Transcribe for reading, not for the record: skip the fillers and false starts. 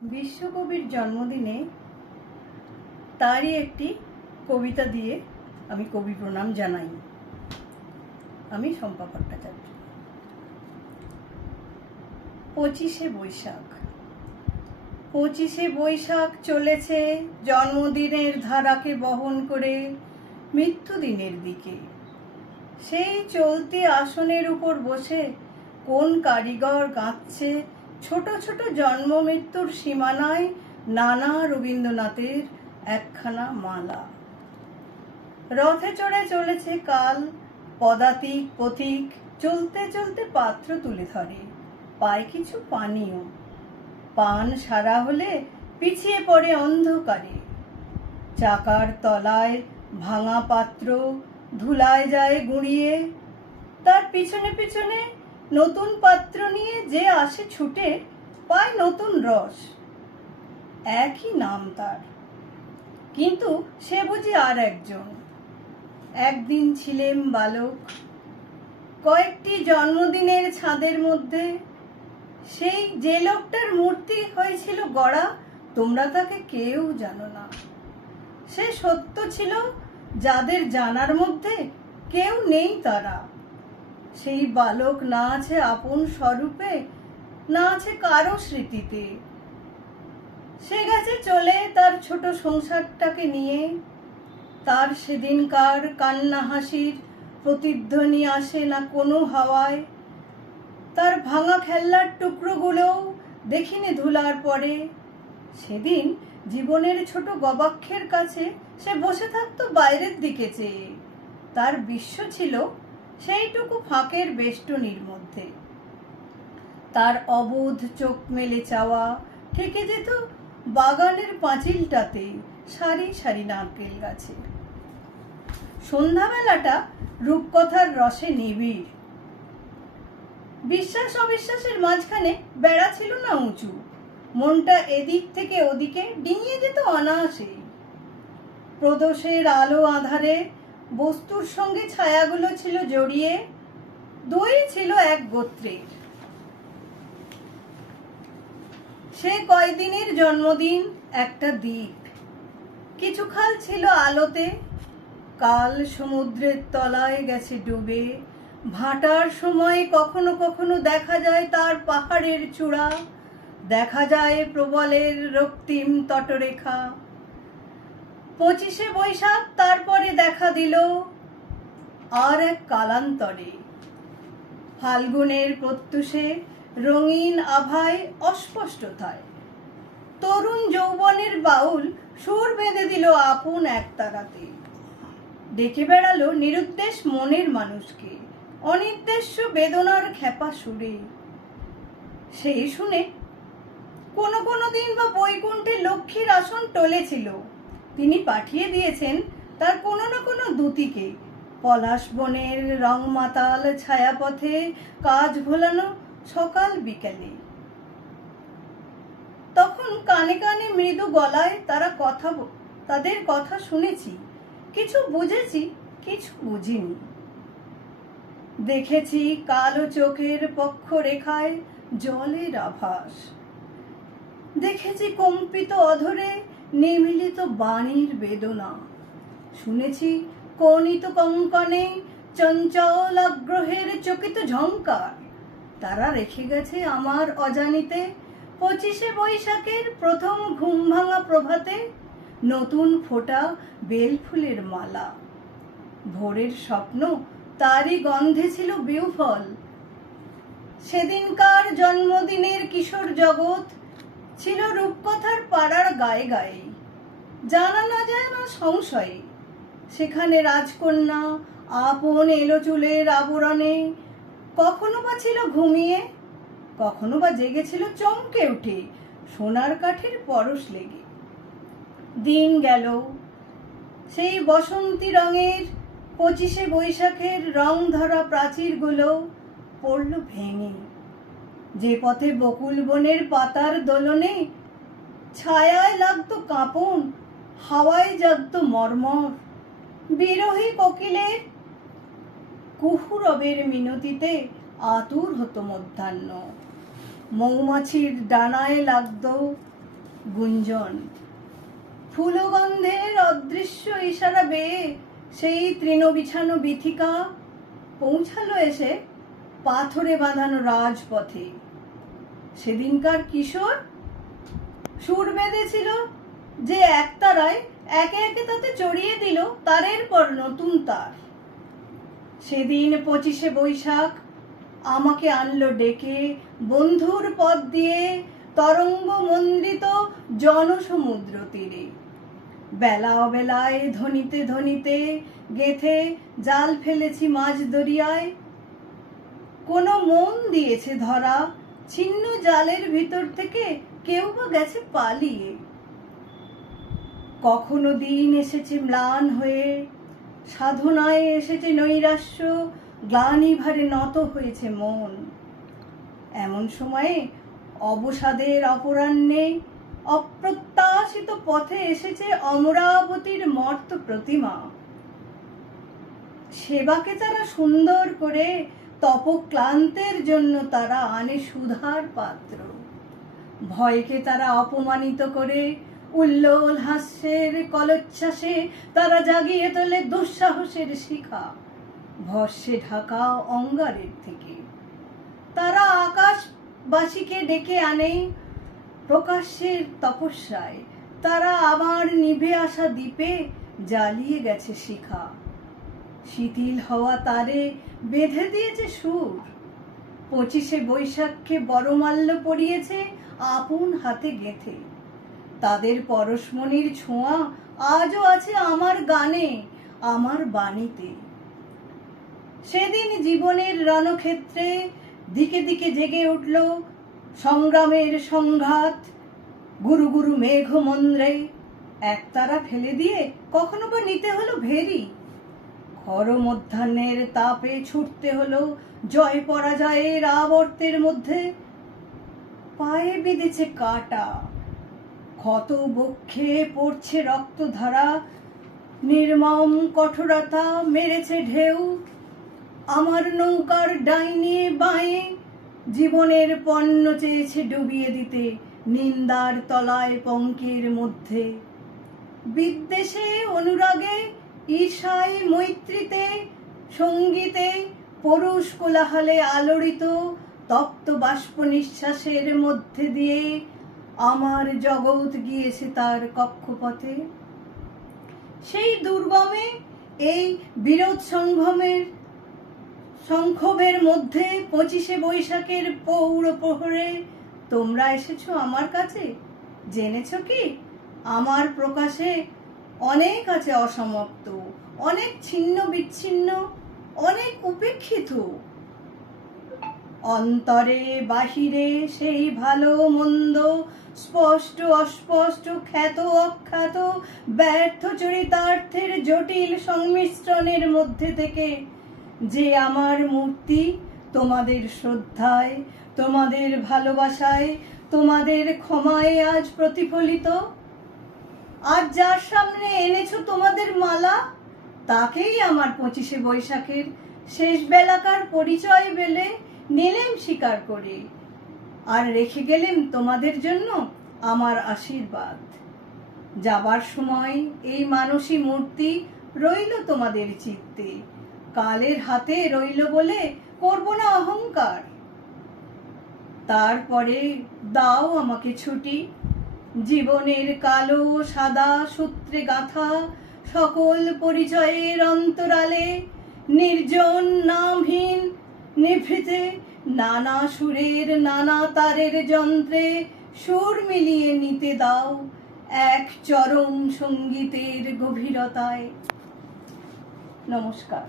বিশ্বকবির জন্মদিনে তারই একটি কবিতা দিয়ে আমি কবি প্রণাম জানাই। আমি শম্পা ভট্টাচার্য। 25শে বৈশাখ। 25শে বৈশাখ চলেছে জন্মদিনের ধারাকে বহন করে মৃত্যুদিনের দিকে। সেই চলতি আসনের উপর বসে কোন কারিগর গাঁথছে ছোট ছোট জন্ম মৃত্যুর সীমানায় নানা রবীন্দ্রনাথের একখানা মালা। রথে চড়ে চলেছে কাল পদাতিক পথিক, চলতে চলতে পাত্র তুলে ধরে, পায় কিছু পানীয়। পান সারা হলে পিছিয়ে পড়ে অন্ধকারে। চাকার তলায় ভাঙা পাত্র ধুলায় যায় গুঁড়িয়ে। তার পিছনে পিছনে নতুন পাত্র নিয়ে যে আসে ছুটে, পায় নতুন রস। একই নাম তার, কিন্তু সে বুঝি আর একজন। একদিন ছিলেম বালক, কয়েকটি জন্মদিনের ছাদের মধ্যে সেই যে লোকটার মূর্তি হয়েছিল গড়া, তোমরা তাকে কেউ জানো না। সে সত্য ছিল যাদের জানার মধ্যে কেউ নেই তারা। সেই বালক না আছে আপন স্বরূপে, না আছে কারো স্মৃতিতে। সে গেছে চলে তার ছোট সংসারটাকে নিয়ে। তার সেদিনকার কান্না হাসির প্রতিধ্বনি আসে না কোনো হাওয়ায়। তার ভাঙা খেলনার টুকরোগুলোও দেখিনি ধুলার পরে। সেদিন জীবনের ছোট গবাক্ষের কাছে সে বসে থাকতো বাইরের দিকে চেয়ে। তার বিশ্ব ছিল সেইটুকু ফাঁকের বেষ্টনীর মধ্যে। তার অবোধ চোখ মেলে চাওয়া থেকে যেত বাগানের পাঁচিলটাতে সারি সারি নারকেল গাছে। সন্ধ্যাবেলাটা রূপকথার রসে নিবিড়। বিশ্বাস অবিশ্বাসের মাঝখানে বেড়া ছিল না উঁচু। মনটা এদিক থেকে ওদিকে ডিঙিয়ে যেত অনায়াসে। প্রদোষের আলো আঁধারে বস্তুর সঙ্গে ছায়াগুলো ছিল জড়িয়ে। দুই ছিল এক গোত্রের। সে কয়দিনের জন্মদিন একটা দ্বীপ। কিছু খাল ছিল আলোতে, কাল সমুদ্রের তলায় গেছে ডুবে। ভাটার সময় কখনো কখনো দেখা যায় তার পাহাড়ের চূড়া, দেখা যায় প্রবলের রক্তিম তটরেখা। 25শে বৈশাখ তারপরে দেখা দিল আর এক কালান্তরে। ফাল্গুনের প্রত্যুষে রঙিন আভায় অস্পষ্টতায় তরুণ যৌবনের বাউল সুর বেঁধে দিল আপন একতারাতে। ডেকে বেড়ালো নিরুদ্দেশ মনের মানুষকে অনির্দেশ্য বেদনার খেপা সুরে। সেই শুনে কোনো কোনো দিন বা বৈকুণ্ঠে লক্ষ্মীর আসন টলেছিল। তিনি পাঠিয়ে দিয়েছেন তার কোনো না কোনো দূতিকে পলাশ বনের রং মাতাল ছায়াপথে কাজ ভোলানো সকাল বিকেলে। তখন কানে কানে মৃদু গলায় তাদের কথা শুনেছি, কিছু বুঝেছি, কিছু বুঝিনি। দেখেছি কালো চোখের পক্ষ রেখায় জলের আভাস। দেখেছি কম্পিত অধরে নিমিলিত বাণীর বেদনা। শুনেছি কনিত কঙ্কনে চঞ্চল আগ্রহের চকিত ঝংকার। তারা রেখে গেছে আমার অজানিতে 25শে বৈশাখের প্রথম ঘুম ভাঙা প্রভাতে নতুন ফোটা বেলফুলের মালা। ভোরের স্বপ্ন তারই গন্ধে ছিল বিউফল। সেদিনকার জন্মদিনের কিশোর জগৎ ছিল রূপকথার পাড়ার গায়ে গায়ে। জানা না যায় না সংশয়ে সেখানে রাজকন্যা আপন এলো চুলের আবরণে কখনো বা ছিল ঘুমিয়ে, কখনো বা জেগেছিল চমকে উঠে সোনার কাঠের পরশ লেগে। দিন গেল, সেই বসন্তী রঙের 25শে বৈশাখের রং ধরা প্রাচীরগুলো পড়ল ভেঙে। যে পথে বকুল বনের পাতার দোলনে ছায়ায় লাগতো কাঁপন, হাওয়ায় জাগতো মর্মর। বিরহী কোকিলের কুহুরবের মিনতিতে আতুর হতো মধ্যাহ্ন। মৌমাছির ডানায় লাগতো গুঞ্জন। ফুলগন্ধের অদৃশ্য ইশারা বেয়ে সেই তৃণ বিছানো বিথিকা পৌঁছালো এসে পাথরে বাঁধানো রাজপথে। সেদিনকার কিশোর সুর বেঁধেছিল যে একতারায় একে একে তাতে চড়িয়ে দিল তারের পর নতুন তার। সেদিন 25শে বৈশাখ আমাকে আনলো ডেকে বন্ধুর পথ দিয়ে তরঙ্গ মন্ডিত জনসমুদ্র তীরে। বেলা অবেলায় ধ্বনিতে ধ্বনিতে গেথে জাল ফেলেছি মাঝ দরিয়ায়। কোনো মন দিয়েছে ধরা, ছিন্ন জালের ভিতর থেকে কেউ বা গেছে পালিয়ে। কখনো দিন এসেছে ম্লান হয়ে, সাধনায় এসেছে নৈরাশ্য, গ্লানি ভারে নত হয়েছে মন। এমন সময়ে অবসাদের অপরাহ্নে অপ্রত্যাশিত পথে এসেছে অমরাবতীর মর্ত প্রতিমা। সেবাকে তারা সুন্দর করে, তপক্লান্তের জন্য তারা আনে সুধার পাত্র। ভয়কে তারা অপমানিত করে, উল্লোল হাস্যের কলোচ্ছ্বাসে তারা জাগিয়ে তোলে দুঃসাহসের শিখা ভস্যে ঢাকা অঙ্গারের থেকে। তারা আকাশবাসীকে ডেকে আনে প্রকাশ্যের তপস্যায়। তারা আবার নিভে আসা দ্বীপে জ্বালিয়ে গেছে শিখা। শিথিল হওয়া তারে বেঁধে দিয়েছে সুর। 25শে বৈশাখকে বড়মাল্য পরিয়েছে আপন হাতে গেঁথে। তাদের পরশমণির ছোঁয়া আজও আছে আমার গানে, আমার বাণীতে। সেদিন জীবনের রণক্ষেত্রে দিকে দিকে জেগে উঠল সংগ্রামের সংঘাত। গুরু গুরু মেঘ মন্দ্রে একতারা ফেলে দিয়ে কখনো বা নিতে হলো ভেরি। খর মধ্যাহ্নের তাপে ছুটতে হলো জয় পরাজয়ের আবর্তের মধ্যে। পায়ে বিঁধেছে কাটা, ক্ষত বক্ষে পড়ছে রক্তধারা, নির্মম কঠোরতা মেরেছে ঢেউ। আমার নৌকার ডাইনে বাঁয়ে জীবনের পণ্য চেয়েছে ডুবিয়ে দিতে নিন্দার তলায় পঙ্কের মধ্যে। বিদ্বেষে অনুরাগে ঈর্ষায় মৈত্রীতে সঙ্গীতে পরুষ কোলাহলে আলোড়িত তপ্ত বাষ্প নিঃশ্বাসের মধ্যে দিয়ে আমার জগৎ গিয়েছে তার কক্ষপথে। সেই দুর্গমে এই বিরোধ সংক্ষোভের মধ্যে 25শে বৈশাখের পৌর প্রহরে তোমরা এসেছো আমার কাছে। জেনেছ কি আমার প্রকাশে অনেক আছে অসমাপ্ত, অনেক ছিন্ন বিচ্ছিন্ন, অনেক উপেক্ষিত। অন্তরে বাহিরে সেই ভালো মন্দ, স্পষ্ট অস্পষ্ট, খ্যাত অখ্যাত, ব্যর্থ চরিতার্থের জটিল সংমিশ্রণের মধ্যে থেকে যে আমার মূর্তি তোমাদের শ্রদ্ধায়, তোমাদের ভালোবাসায়, তোমাদের ক্ষমায় আজ প্রতিফলিত। আজ যার সামনে এনেছো তোমাদের মালা, তাকেই আমার 25শে বৈশাখের শেষ বেলাকার পরিচয় বেলে নিলেম স্বীকার করে, আর রেখে গেলেম তোমাদের জন্য আমার আশীর্বাদ। যাবার সময় এই মানসী মূর্তি রইল তোমাদের চিত্তে, কালের হাতে রইল বলে করব না অহংকার। তারপরে দাও আমাকে ছুটি, জীবনের কালো সাদা সূত্রে গাঁথা সকল পরিচয়ের অন্তরালে, নির্জন নামহীন নিভৃতে নানা সুরের নানা তারের যন্ত্রে সুর মিলিয়ে নিতে দাও এক চরম সঙ্গীতের গভীরতায়। নমস্কার।